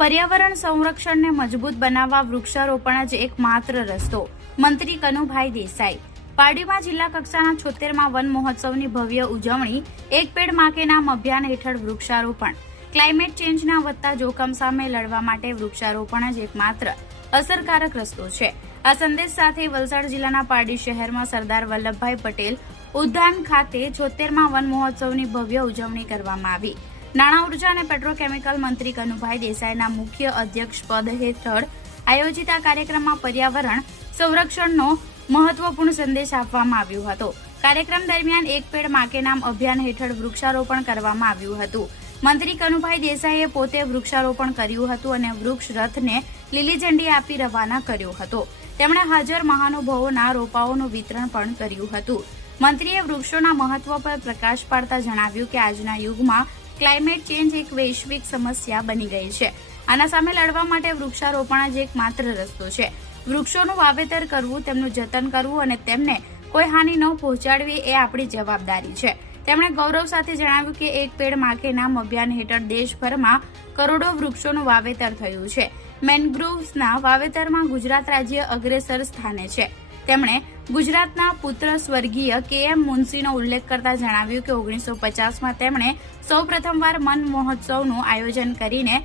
પર્યાવરણ સંરક્ષણને મજબૂત બનાવવા વૃક્ષારોપણ જ એકમાત્ર રસ્તો. મંત્રી કનુભાઈ દેસાઈ. પારડીમાં જિલ્લા કક્ષાના છોતેરમાં વન મહોત્સવની ભવ્ય ઉજવણી, એક પેડમાં કે નામ અભિયાન હેઠળ વૃક્ષારોપણ. ક્લાઇમેટ ચેન્જના વધતા જોખમ સામે લડવા માટે વૃક્ષારોપણ જ એકમાત્ર અસરકારક રસ્તો છે. આ સંદેશ સાથે વલસાડ જિલ્લાના પારડી શહેરમાં સરદાર વલ્લભભાઈ પટેલ ઉદ્યાન ખાતે છોતેરમાં વન મહોત્સવની ભવ્ય ઉજવણી કરવામાં આવી. નાણાં ઊર્જા અને પેટ્રોકેમિકલ મંત્રી કનુભાઈ દેસાઈના મુખ્ય અધ્યક્ષ પદ હેઠળ આયોજિત આ કાર્યક્રમમાં પર્યાવરણ, સંરક્ષણનો મહત્વપૂર્ણ સંદેશ આપવામાં આવ્યો હતો. કાર્યક્રમ દરમિયાન એક પેડ માકે નામ અભિયાન હેઠળ વૃક્ષારોપણ કરવામાં આવ્યું હતું. મંત્રી કનુભાઈ દેસાઈએ પોતે વૃક્ષારોપણ કર્યું હતું અને વૃક્ષ રથને લીલી ઝંડી આપી રવાના કર્યો હતો. તેમણે હાજર મહાનુભાવોના રોપાઓનું વિતરણ પણ કર્યું હતું. મંત્રીએ વૃક્ષોના મહત્વ પર પ્રકાશ પાડતા જણાવ્યું કે આજના યુગમાં ક્લાઇમેટ ચેન્જ એક વૈશ્વિક સમસ્યા બની ગઈ છે. આના સામે લડવા માટે વૃક્ષારોપણ જ એક માત્ર રસ્તો છે. વૃક્ષોનું વાવેતર કરવું, તેમનું જતન કરવું અને તેમને કોઈ હાનિ ન પહોંચાડવી એ આપણી જવાબદારી છે. તેમણે ગૌરવ સાથે જણાવ્યું કે એક પેડમાં નામ અભિયાન હેઠળ દેશભરમાં કરોડો વૃક્ષોનું વાવેતર થયું છે. મેનગ્રોવ્સના વાવેતરમાં ગુજરાત રાજ્ય અગ્રેસર સ્થાને છે. તેમણે ગુજરાતના પુત્ર સ્વર્ગીય કે એમ મુનશીનો ઉલ્લેખ કરતા જણાવ્યું કે ઓગણીસો પચાસમાં તેમણે સૌ પ્રથમવાર મન મહોત્સવનું આયોજન કરીને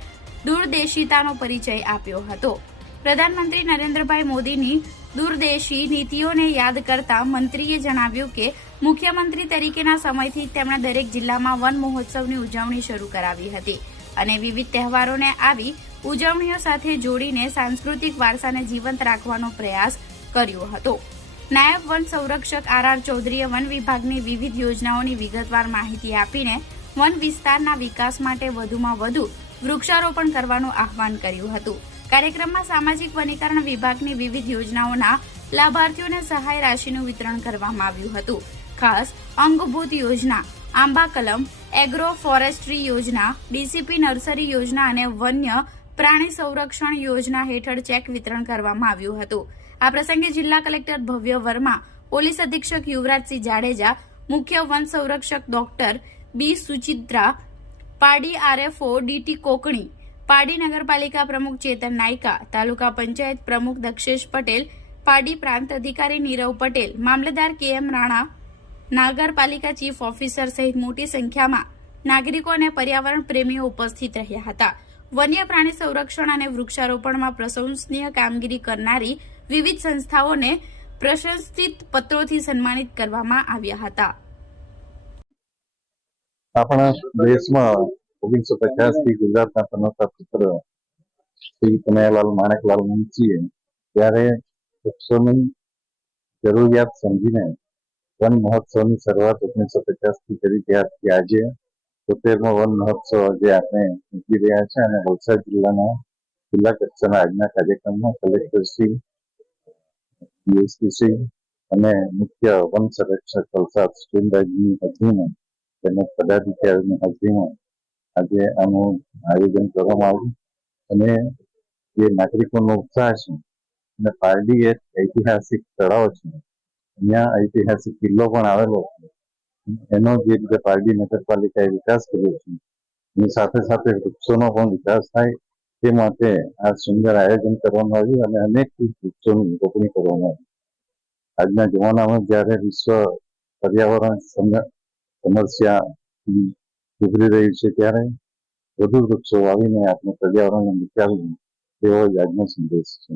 દૂરદેશિતાનો પરિચય આપ્યો હતો. પ્રધાનમંત્રી નરેન્દ્રભાઈ મોદીની દૂરદેશી નીતિઓને યાદ કરતા મંત્રીએ જણાવ્યું કે મુખ્યમંત્રી તરીકેના સમયથી તેમણે દરેક જિલ્લામાં વન મહોત્સવની ઉજવણી શરૂ કરાવી હતી અને વિવિધ તહેવારોને આવી ઉજવણીઓ સાથે જોડીને સાંસ્કૃતિક વારસાને જીવંત રાખવાનો પ્રયાસ કર્યો હતો. નાયબ વન સંરક્ષક આર આર ચૌધરીએ વન વિભાગની વિવિધ યોજનાઓની વિગતવાર માહિતી આપીને વન વિસ્તારના વિકાસ માટે વધુમાં વધુ વૃક્ષારોપણ કરવાનું આહવાન કર્યું હતું. કાર્યક્રમમાં સામાજિક વનીકરણ વિભાગની વિવિધ યોજનાઓના લાભાર્થીઓને સહાય રાશિનું વિતરણ કરવામાં આવ્યું હતું. ખાસ અંગભૂત યોજના આંબા કલમ એગ્રો ફોરેસ્ટ્રી યોજના, ડીસીપી નર્સરી યોજના અને વન્ય પ્રાણી સંરક્ષણ યોજના હેઠળ ચેક વિતરણ કરવામાં આવ્યું હતું. આ પ્રસંગે જિલ્લા કલેક્ટર ભવ્ય વર્મા, પોલીસ અધિક્ષક યુવરાજસિંહ જાડેજા, મુખ્ય વન સંરક્ષક ડોક્ટર બી સુચિત્રા, પાડી આરએફઓ ડીટી કોકણી, પાડી નગરપાલિકા પ્રમુખ ચેતન નાયકા, તાલુકા પંચાયત પ્રમુખ દક્ષેશ પટેલ, પાડી પ્રાંત અધિકારી નીરવ પટેલ, મામલતદાર કે એમ રાણા, નગરપાલિકા ચીફ ઓફિસર સહિત મોટી સંખ્યામાં નાગરિકો અને પર્યાવરણ પ્રેમીઓ ઉપસ્થિત રહ્યા હતા. વન્ય પ્રાણી સંરક્ષણ અને વૃક્ષારોપણમાં પ્રશંસનીય કામગીરી કરનારી વિવિધ સંસ્થાઓને પ્રશંસિત પત્રોથી સન્માનિત કરવામાં આવ્યા હતા. આપણા દેશમાં ઓગણીસો પચાસથી ગુજરાતના પનોતા પુત્ર શ્રી કનૈયાલાલ માણેકલાલ મુનશીએ ત્યારે વૃક્ષોની જરૂરિયાત સમજીને વન મહોત્સવની શરૂઆત ઓગણીસો પચાસથી કરી ત્યારથી આજે તોતેરમો વન મહોત્સવ આજે આપણે મૂકી રહ્યા છે અને વલસાડ જિલ્લાના જિલ્લા કક્ષાના આજના કાર્યક્રમમાં કલેક્ટરશ્રી ડીએસપીશ્રી અને મુખ્ય વન સંરક્ષક વલસાડ સુરેન્દ્રજીની હાજરીમાં તેમજ પદાધિકારીની હાજરીમાં આજે આનું આયોજન કરવામાં આવ્યું અને જે નાગરિકોનો ઉત્સાહ છે અને પારડી એક ઐતિહાસિક તળાવ છે. અહીંયા ઐતિહાસિક કિલ્લો પણ આવેલો છે. એનો જે રીતે પારડી નગરપાલિકાએ વિકાસ કર્યો છે, એની સાથે સાથે વૃક્ષોનો પણ વિકાસ થાય તે માટે આ સુંદર આયોજન કરવામાં આવ્યું અને અનેક વૃક્ષોની રોપણી કરવામાં આવી આજના જમાનામાં જ્યારે વિશ્વ પર્યાવરણ સમસ્યા ઉભરી રહ્યું છે ત્યારે વધુ વૃક્ષો વાવીને આપણે પર્યાવરણને બચાવીએ તેવો જ આજનો સંદેશ છે.